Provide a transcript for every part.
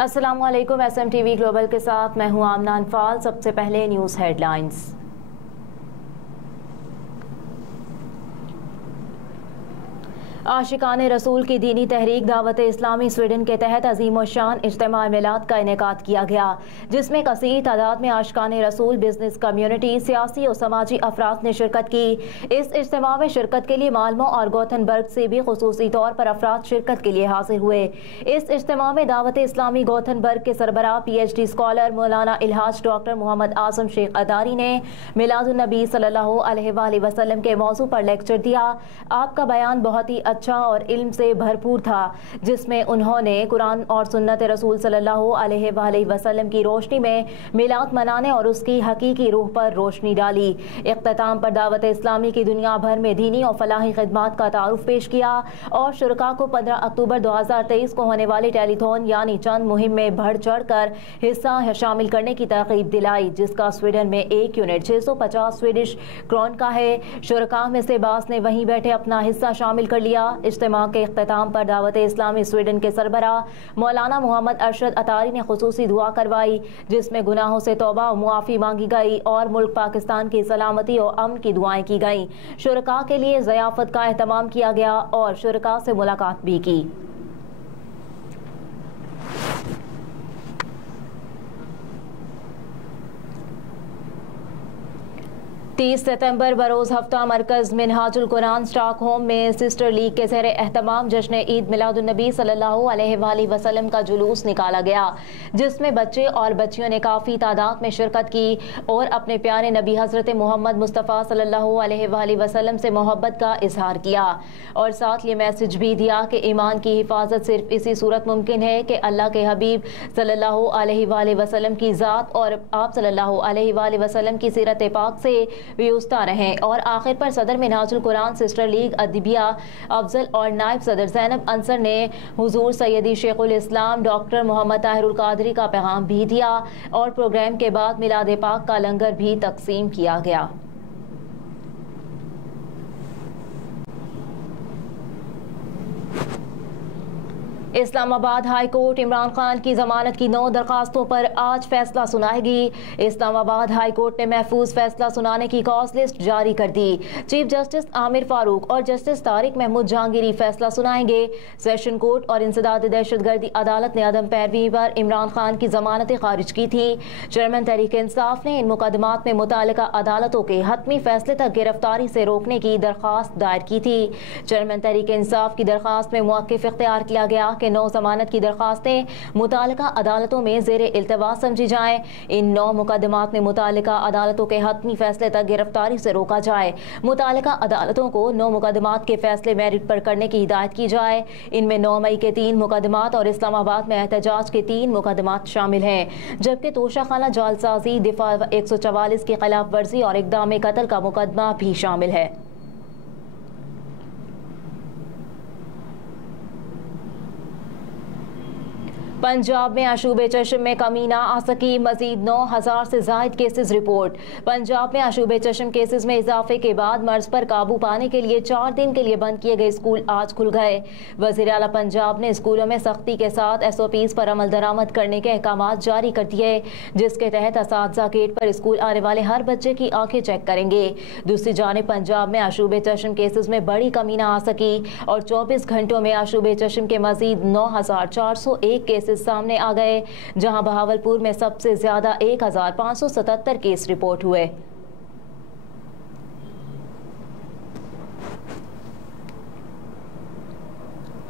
अस्सलामुअलैकुम। SMTV global के साथ मैं हूं आमना अनफाल। सबसे पहले न्यूज़ हेडलाइंस। आशिकाने रसूल की दीनी तहरीक दावत इस्लामी स्वीडन के तहत अजीम व शान इज्तिमा मिलाद का इनेकाद किया गया, जिसमें कसीर तादाद में आशिकाने रसूल, बिजनेस कम्युनिटी, सियासी और समाजी अफराद ने शिरकत की। इस इज्तिमा में शिरकत के लिए माल्मो और गोथनबर्ग से भी खुसूसी तौर पर अफराद शिरकत के लिए हाजिर हुए। इस इज्तिमा में दावत इस्लामी गोथनबर्ग के सरबराह PhD स्कॉलर मौलाना इल्हाज डॉक्टर मोहम्मद आजम शेख अदारी ने मिलादुन्नबी सल्लल्लाहु अलैहि वसल्लम के मौजू पर लेक्चर दिया। आपका बयान बहुत ही अच्छा और इल्म से भरपूर था, जिसमें उन्होंने कुरान और सुन्नत रसूल सल्लल्लाहु अलैहि वसल्लम की रोशनी में मिलाद मनाने और उसकी हकीकी रूह पर रोशनी डाली। इख्तिताम पर दावत इस्लामी की दुनिया भर में दीनी और फलाही खिदमात का तारुफ पेश किया और शुरका को 15 अक्टूबर 2023 को होने वाली टेलीथॉन यानी चंद मुहिम में बढ़ चढ़ कर हिस्सा शामिल करने की तरकीब दिलाई, जिसका स्वीडन में एक यूनिट 650 स्वीडिश क्रोन का है। शुरका में से बास ने वहीं बैठे अपना हिस्सा शामिल कर लिया। इज्तिमा के इख्तिताम पर दावत इस्लामी स्वीडन के सरबराह मौलाना मोहम्मद अरशद अतारी ने खुसूसी दुआ करवाई, जिसमें गुनाहों से तौबा और मुआफ़ी मांगी गई और मुल्क पाकिस्तान की सलामती और अमन की दुआएं की गईं। शुरका के लिए ज़ियाफ़त का एहतमाम किया गया और शुरका से मुलाकात भी की। 30 सितंबर बरोज़ हफ्ता मरकज़ मिनहाजुल कुरान स्टॉकहोम में सिस्टर लीग के ज़ेर एहतमाम जश्न ईद मिलादुन्नबी सल्लल्लाहु अलैहि वसल्लम का जुलूस निकाला गया, जिसमें बच्चे और बच्चियों ने काफ़ी तादाद में शिरकत की और अपने प्यारे नबी हज़रत मोहम्मद मुस्तफ़ा सल्लल्लाहु अलैहि वसल्लम से मोहब्बत का इजहार किया और साथ ये मैसेज भी दिया कि ईमान की हिफाजत सिर्फ इसी सूरत मुमकिन है कि अल्लाह के हबीब सल्लल्लाहु अलैहि वसल्लम की ज़ात और आप सल्लल्लाहु अलैहि वसल्लम की सीरत पाक से व्युस्ता रहें। और आखिर पर सदर मिनहाजुल कुरान सिस्टर लीग अदबिया अफजल और नायब सदर ज़ैनब अंसर ने हुजूर सैयदी शेखुल इस्लाम डॉक्टर मोहम्मद ताहिरुल कादरी का पैगाम भी दिया और प्रोग्राम के बाद मिलाद पाक का लंगर भी तकसीम किया गया। इस्लामाबाद हाई कोर्ट इमरान खान की जमानत की 9 दरखास्तों पर आज फैसला सुनाएगी। इस्लामाबाद हाई कोर्ट ने महफूज फैसला सुनाने की कॉज लिस्ट जारी कर दी। चीफ जस्टिस आमिर फारूक और जस्टिस तारिक महमूद जहांगीरी फैसला सुनाएंगे। सेशन कोर्ट और इंसदाद दहशतगर्दी अदालत ने अदम पैरवी पर इमरान खान की जमानतें खारिज की थी। चेयरमैन तहरीक इंसाफ ने इन मुकदमात में मुतालिका अदालतों के हतमी फैसले तक गिरफ्तारी से रोकने की दरखास्त दायर की थी। चेयरमैन तहरीक इंसाफ की दरखास्त में मौक़िफ़ इख्तियार किया गया कि 9 जमानत की दरखास्तें मुतालिका अदालतों में ज़ेरे इल्तवा समझी जाएं। इन 9 मुकदमात में मुतालिका अदालतों के हतमी फैसले तक गिरफ्तारी से रोका जाए। मुतालिका अदालतों को 9 मुकदमात के फैसले मेरिट पर करने की हिदायत की जाए। इनमें 9 मई के 3 मुकदमात और इस्लामाबाद में एहतजाज के 3 मुकदमात शामिल हैं, जबकि तोशाखाना जालसाजी, दिफा 144 की खिलाफ वर्जी और इक़दाम कत्ल का मुकदमा भी शामिल है। पंजाब में आशूबे चश्म में कमी ना आ सकी, मजीद 9000 से जायद केसेस रिपोर्ट। पंजाब में आशूबे चश्म केसेस में इजाफे के बाद मर्ज पर काबू पाने के लिए 4 दिन के लिए बंद किए गए स्कूल आज खुल गए। वज़ीर आला पंजाब ने स्कूलों में सख्ती के साथ SOPs पर अमल दरामद करने के अहकाम जारी कर दिए, जिसके तहत असातिज़ा गेट पर स्कूल आने वाले हर बच्चे की आंखें चेक करेंगे। दूसरी जानिब पंजाब में आशूबे चश्म केसेस में बड़ी कमी ना आ सकी और 24 घंटों में आशूबे चश्म के मजीद 9401 केसेस सामने आ गए, जहां बहावलपुर में सबसे ज्यादा 1577 केस रिपोर्ट हुए।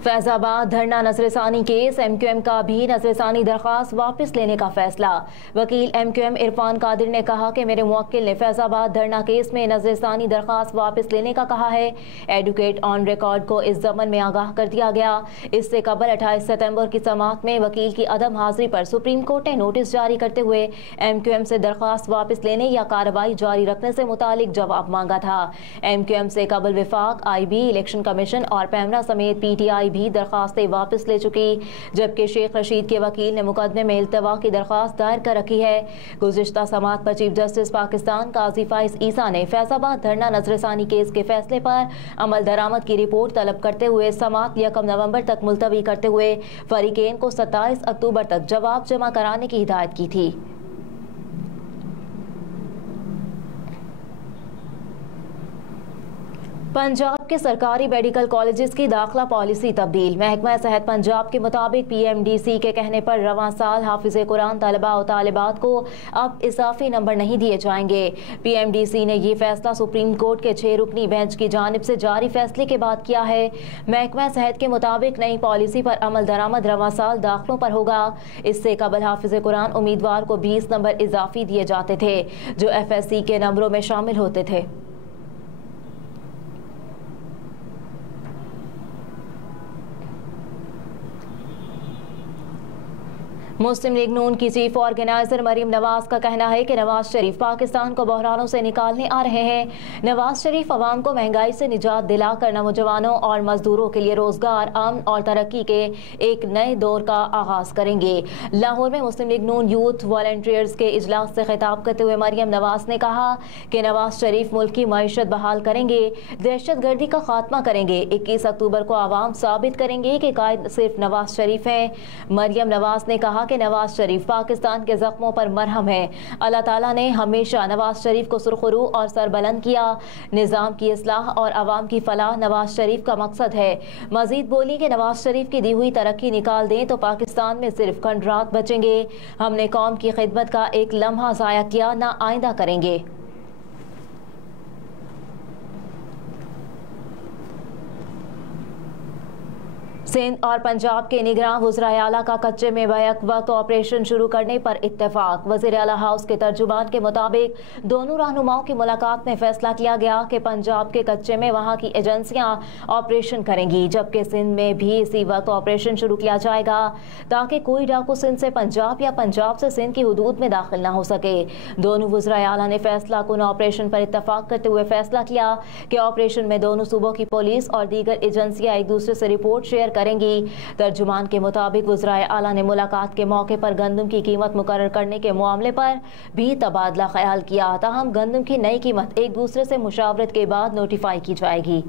फैजाबाद धरना नजरसानी केस, MQM का भी नजरसानी दरख्वास्त वापस लेने का फैसला। वकील MQM इरफान कादिर ने कहा कि मेरे मुवक्किल ने फैजाबाद धरना केस में नजरसानी दरख्वास्त वापस लेने का कहा है। एडवोकेट ऑन रिकॉर्ड को इस ज़मन में आगाह कर दिया गया। इससे कबल 28 सितंबर की समाअत में वकील की अदम हाजिरी पर सुप्रीम कोर्ट ने नोटिस जारी करते हुए MQM से दरख्वास्त वापस लेने या कार्रवाई जारी रखने से मुतालिक जवाब मांगा था। MQM से कबल विफाक, IB, इलेक्शन कमीशन और पैमरा समेत PTI एसआई भी दरखास्तें वापस ले चुकी, जबकि शेख रशीद के वकील ने मुकदमे में इल्तवा की दरखास्त दायर कर रखी है। गुज़िश्ता समाअत पर चीफ जस्टिस पाकिस्तान काजी फाइज ईसा ने फैसलाबाद धरना नजरसानी केस के फैसले पर अमल दरामद की रिपोर्ट तलब करते हुए समाअत 1 नवंबर तक मुलतवी करते हुए फरीकेन को 27 अक्टूबर तक जवाब जमा कराने की हिदायत की थी। पंजाब के सरकारी मेडिकल कॉलेजेस की दाखिला पॉलिसी तब्दील। महकमा सेहत पंजाब के मुताबिक PMDC के कहने पर रवां साल हाफिज कुरान तलबा और तालिबात को अब इजाफी नंबर नहीं दिए जाएंगे। PMDC ने ये फैसला सुप्रीम कोर्ट के 6 रुकनी बेंच की जानिब से जारी फैसले के बाद किया है। महकमा सेहत के मुताबिक नई पॉलिसी पर अमल दरामद रवां साल दाखिलों पर होगा। इससे कबल हाफिज कुरान उम्मीदवार को 20 नंबर इजाफी दिए जाते थे जो FSC के नंबरों में शामिल होते थे। मुस्लिम लीग नून की चीफ ऑर्गेनाइजर मरीम नवाज का कहना है कि नवाज शरीफ पाकिस्तान को बहरानों से निकालने आ रहे हैं। नवाज शरीफ अवाम को महंगाई से निजात दिलाकर नौजवानों और मजदूरों के लिए रोजगार, अमन और तरक्की के एक नए दौर का आगाज करेंगे। लाहौर में मुस्लिम लीग नून यूथ वॉलंटियर्स के इजलास से खिताब करते हुए मरीम नवाज ने कहा कि नवाज शरीफ मुल्क की मईशत बहाल करेंगे, दहशतगर्दी का खात्मा करेंगे। 21 अक्टूबर को आवाम साबित करेंगे कि कायद सिर्फ नवाज शरीफ हैं। मरियम नवाज ने कहा कि नवाज शरीफ पाकिस्तान के जख्मों पर मरहम है। अल्लाह ताला ने हमेशा नवाज शरीफ को सुरखरू और सरबलंद किया। निज़ाम की इस्लाह और अवाम की फलाह नवाज शरीफ का मकसद है। मजीद बोली कि नवाज शरीफ की दी हुई तरक्की निकाल दें तो पाकिस्तान में सिर्फ खंडरात बचेंगे। हमने कौम की खिदमत का एक लम्हा ज़ाया किया, ना आइंदा करेंगे। सिंध और पंजाब के निगरान वज़राए आला का कच्चे में बैक वक्त ऑपरेशन शुरू करने पर इत्तेफाक। वज़ीर आला हाउस के तर्जुमान के मुताबिक दोनों रहनुमाओं की मुलाकात में फैसला किया गया कि पंजाब के कच्चे में वहां की एजेंसियां ऑपरेशन करेंगी, जबकि सिंध में भी इसी वक्त ऑपरेशन शुरू किया जाएगा ताकि कोई डाकू सिंध से पंजाब या पंजाब से सिंध की हुदूद में दाखिल न हो सके। दोनों वज़राए आला ने फैसला कुन ऑपरेशन पर इत्तेफाक करते हुए फैसला किया कि ऑपरेशन में दोनों सूबों की पुलिस और दीगर एजेंसियां एक दूसरे से रिपोर्ट शेयर करेंगी। तर्जुमान के मुताबिक वज़राए आला ने मुलाकात के मौके पर गंदम की कीमत मुकर्रर करने के मामले पर भी तबादला ख्याल किया। ताहम गंदम की नई कीमत एक दूसरे से मुशावरत के बाद नोटिफाई की जाएगी।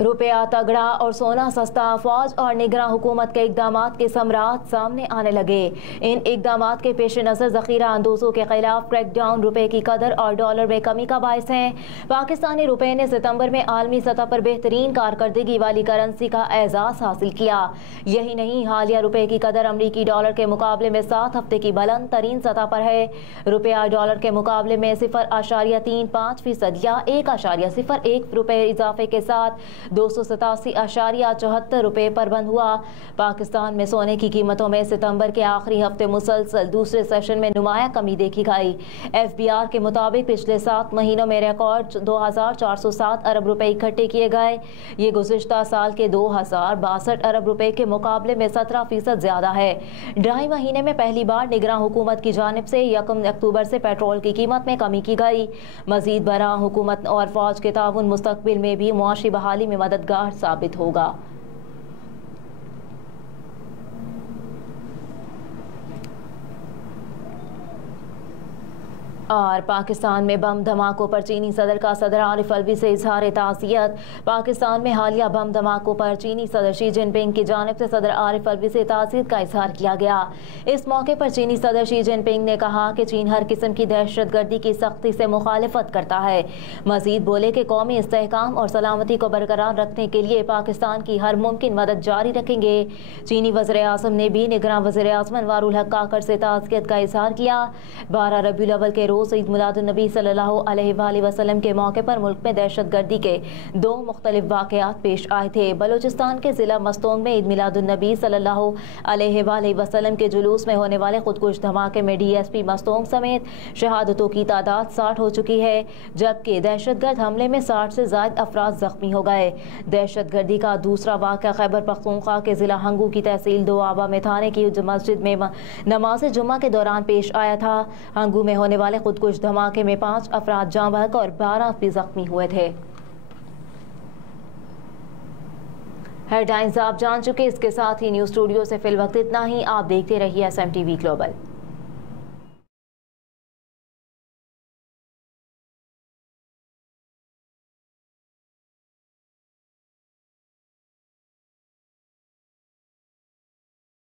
रुपया तगड़ा और सोना सस्ता, फौज और निगरान हुकूमत के इकदामात के समरात सामने आने लगे। इन इकदामात के पेश नज़र ज़ख़ीरा अंदोज़ों के खिलाफ क्रैकडाउन रुपये की कदर और डॉलर में कमी का बायस है। पाकिस्तानी रुपये ने सितंबर में आलमी सतह पर बेहतरीन कारकर्दगी वाली करेंसी का एजाज़ हासिल किया। यही नहीं, हालिया रुपये की कदर अमरीकी डॉलर के मुकाबले में 7 हफ्ते की बुलंद तरीन सतह पर है। रुपया डॉलर के मुकाबले में 0.35% या 1.01 रुपये इजाफे के साथ 287.74 रुपये पर बंद हुआ। पाकिस्तान में सोने की कीमतों में सितंबर के आखिरी हफ्ते मुसलसल दूसरे सेशन में नुमाया कमी देखी गई। FBR के मुताबिक पिछले 7 महीनों में रिकॉर्ड 2407 अरब रुपए इकट्ठे किए गए। ये गुज़िश्ता साल के 2062 अरब रुपए के मुकाबले में 17% ज्यादा है। 2.5 महीने में पहली बार निगरान हुकूमत की जानिब से 1 अक्टूबर से पेट्रोल की कीमत में कमी की गई। मजीद बरा हुकूमत और फौज के ताउन मुस्तकबिल में भी मुआशी बहाली में मददगार साबित होगा। और पाकिस्तान में बम धमाकों पर चीनी सदर का सदर आरिफ अलवी से इजहार ताज़ियत। पाकिस्तान में हालिया बम धमाकों पर चीनी सदर शी जिनपिंग की जानिब से सदर आरिफ अलवी से ताज़ियत का इजहार किया गया। इस मौके पर चीनी सदर शी जिनपिंग ने कहा कि चीन हर किस्म की दहशतगर्दी की सख्ती से मुखालिफत करता है। मजीद बोले कि कौमी इस्तेहकाम और सलामती को बरकरार रखने के लिए पाकिस्तान की हर मुमकिन मदद जारी रखेंगे। चीनी वज़ीर आज़म ने भी निगरान वज़ीर आज़म अनवारुल हक काकर से ताज़ियत का इजहार किया। 12 रबीउल अव्वल के ईद मिलादुन्नबी सल्लल्लाहु अलैहि वसल्लम के मौके पर मुल्क में दहशतगर्दी के 2 मुख्तलिफ वाक़यात पेश आए थे। बलूचिस्तान के जिला मस्तोंग में ईद मिलादुन्नबी सल्लल्लाहु अलैहि वसल्लम के जुलूस में होने वाले खुदकुश धमाके में DSP मस्तोंग समेत शहादतों की तादाद 60 हो चुकी है, जबकि दहशतगर्द हमले में 60 से ज़ायद अफराद जख्मी हो गए। दहशतगर्दी का दूसरा वाक़या खैबर पख्तूनख्वा के जिला हंगू की तहसील दोआबा में थाने की मस्जिद में नमाज जुम्मा के दौरान पेश आया था। हंगू में होने वाले खुदकुश धमाके में 5 अफराद जाँ बहक और 12 भी जख्मी हुए थे। हेडलाइंस आप जान चुके, इसके साथ ही न्यूज़ स्टूडियो से फिल वक्त इतना ही। आप देखते रहिए SMTV ग्लोबल।